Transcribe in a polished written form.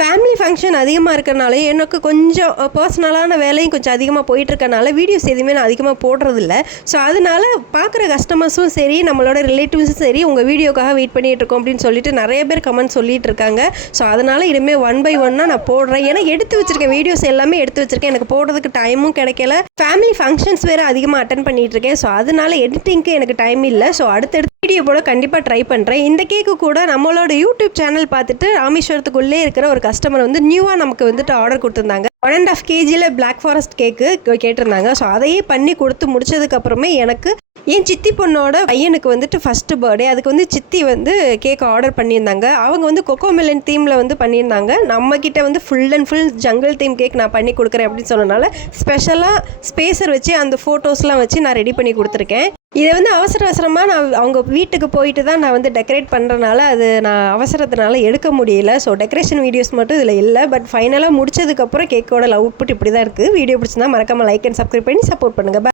Family function அதிகமாக இருக்கறனால எனக்கு கொஞ்சம் பர்சனலான வேலையும் கொஞ்சம் அதிகமாக போயிட்டுருக்கனால வீடியோஸ் எதுவுமே நான் அதிகமாக போடுறதில்ல. ஸோ அதனால பார்க்குற கஸ்டமர்ஸும் சரி, நம்மளோட ரிலேட்டிவ்ஸும் சரி, உங்கள் வீடியோக்காக வெயிட் பண்ணிகிட்ருக்கோம் அப்படின்னு சொல்லிட்டு நிறைய பேர் கமெண்ட் சொல்லிட்டு இருக்காங்க. ஸோ அதனால் இனிமேல் 1 by 1 நான் போடுறேன். ஏன்னா எடுத்து வச்சிருக்கேன், வீடியோஸ் எல்லாமே எடுத்து வச்சிருக்கேன். எனக்கு போடுறதுக்கு டைமும் கிடைக்கல. ஃபேமிலி ஃபங்க்ஷன்ஸ் வேறு அதிகமாக அட்டன் பண்ணிகிட்ருக்கேன். ஸோ அதனால எடிட்டிங்க்கு எனக்கு டைம் இல்லை. ஸோ அடுத்தடுத்து வீடியோ போட கண்டிப்பாக ட்ரை பண்ணுறேன். இந்த கேக்கு கூட நம்மளோட யூடியூப் சேனல் பார்த்துட்டு ராமேஸ்வரத்துக்குள்ளே இருக்கிற ஒரு கஸ்டமர் வந்து நியூவாக நமக்கு வந்துட்டு ஆர்டர் கொடுத்துருந்தாங்க. 1.5 kgல பிளாக் ஃபாரஸ்ட் கேக்கு கேட்டிருந்தாங்க. ஸோ அதையே பண்ணி கொடுத்து முடிச்சதுக்கப்புறமே எனக்கு என் சித்தி பொண்ணோட பையனுக்கு வந்துட்டு ஃபஸ்ட்டு பர்த்டே, அதுக்கு வந்து சித்தி வந்து கேக் ஆர்டர் பண்ணியிருந்தாங்க. அவங்க வந்து கொக்கோமெலன் தீமில் வந்து பண்ணியிருந்தாங்க. நம்மக்கிட்ட வந்து full and full jungle theme cake நான் பண்ணி கொடுக்குறேன் அப்படின்னு சொன்னனால ஸ்பெஷலாக ஸ்பேசர் வச்சு அந்த ஃபோட்டோஸ்லாம் வச்சு நான் ரெடி பண்ணி கொடுத்துருக்கேன். இதை வந்து அவசரமாக நான் அவங்க வீட்டுக்கு போயிட்டு தான் நான் வந்து டெக்கரேட் பண்ணுறனால அது நான் அவசரத்தினால எடுக்க முடியல. ஸோ டெக்கரேஷன் வீடியோஸ் மட்டும் இதில் இல்லை. பட் ஃபைனலாக முடிச்சதுக்கப்புறம் கேக்கோட அவுட்புட் இப்படி தான் இருக்குது. வீடியோ பிடிச்சிருந்தா மறக்காமல் லைக் அண்ட் சப்ஸ்கிரைப் பண்ணி சப்போர்ட் பண்ணுங்கள்.